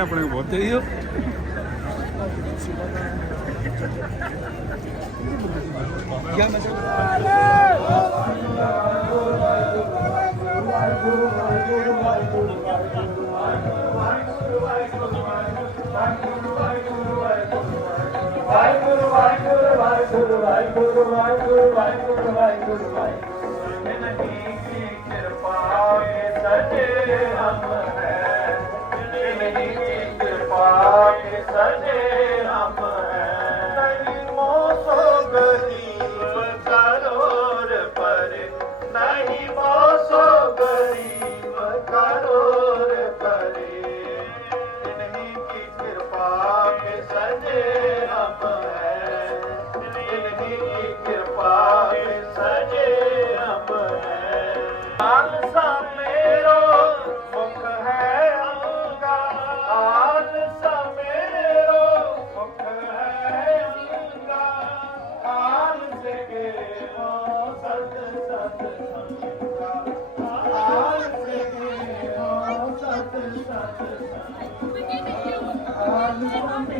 અહીંયા આપણે પહોંચી ગયો कृपा सजे हम है Sadi Ah, não.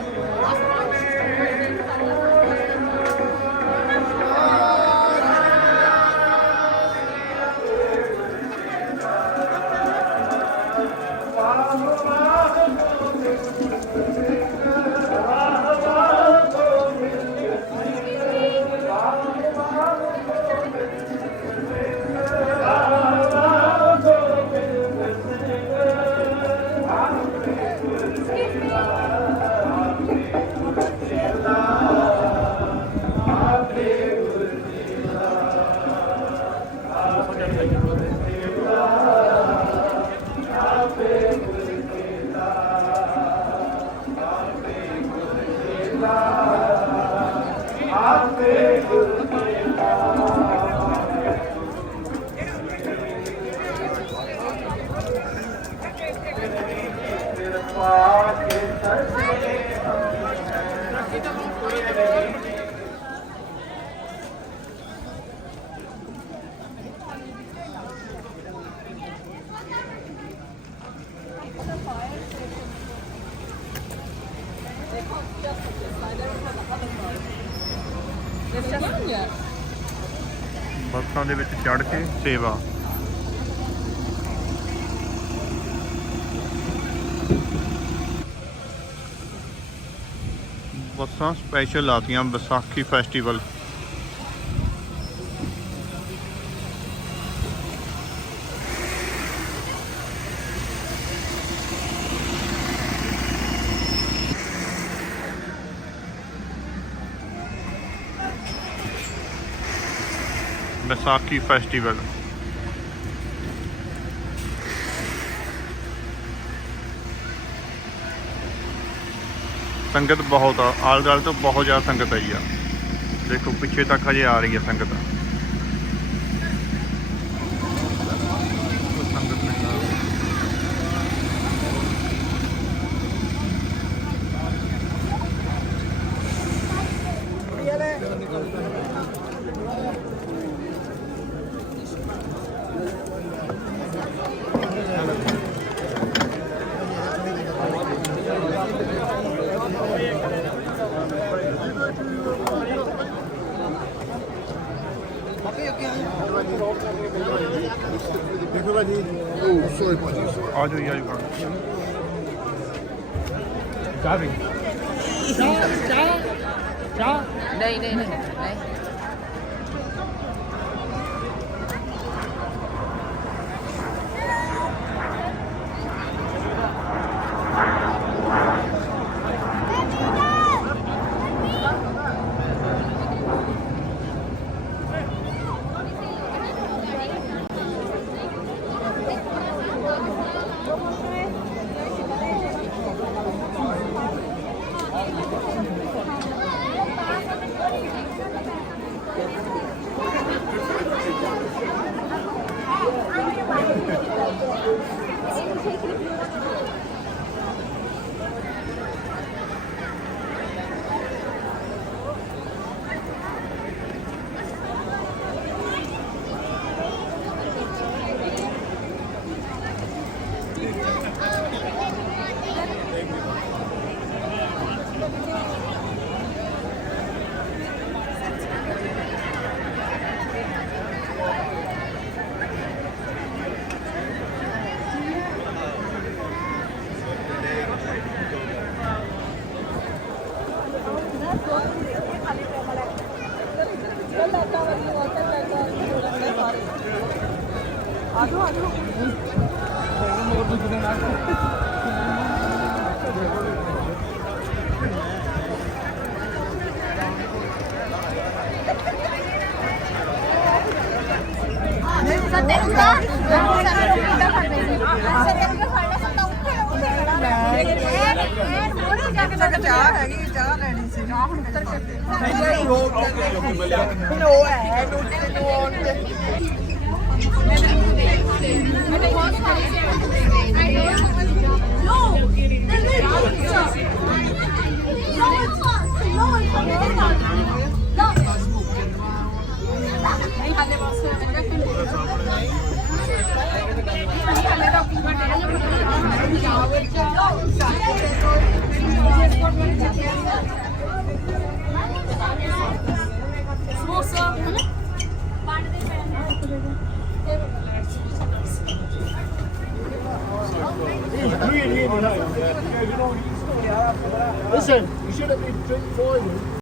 ਬੱਸਾਂ ਦੇ ਵਿੱਚ ਚੜ ਕੇ ਸੇਵਾ ਬੱਸਾਂ special ਆਤੀਆਂ Vaisakhi festival Vaisakhi festival ਸੰਗਤ ਬਹੁਤ ਆ ਆਲੇ ਦੁਆਲੇ ਤੋਂ ਬਹੁਤ ਜ਼ਿਆਦਾ ਸੰਗਤ ਆਈ ਆ ਦੇਖੋ ਪਿੱਛੇ ਤੱਕ ਹਜੇ ਆ ਰਹੀ ਹੈ ਸੰਗਤ ਸੰਗਤ ਨਹੀਂ ਦੇਖੋ ਭਾਜੀ ਉਹ ਸੋਏ ਭਾਜੀ ਆ ਜਾਓ। ਯਾਰ ਖਾਣ ਚਾਹ ਵੀ ਚਾਹ ਚਾਹ। ਚਾਹ ਨਹੀਂ ਨਹੀਂ ਨਹੀਂ। ਚਾਹ ਹੈਗੀ ਚਾਹ ਲੈਣੀ ਸੀ ਚਾਹ ਹੁਣ ਉੱਤਰ ਕੇ ਹੁਣ ਉਹ ਹੈ Listen, you should have been drinking for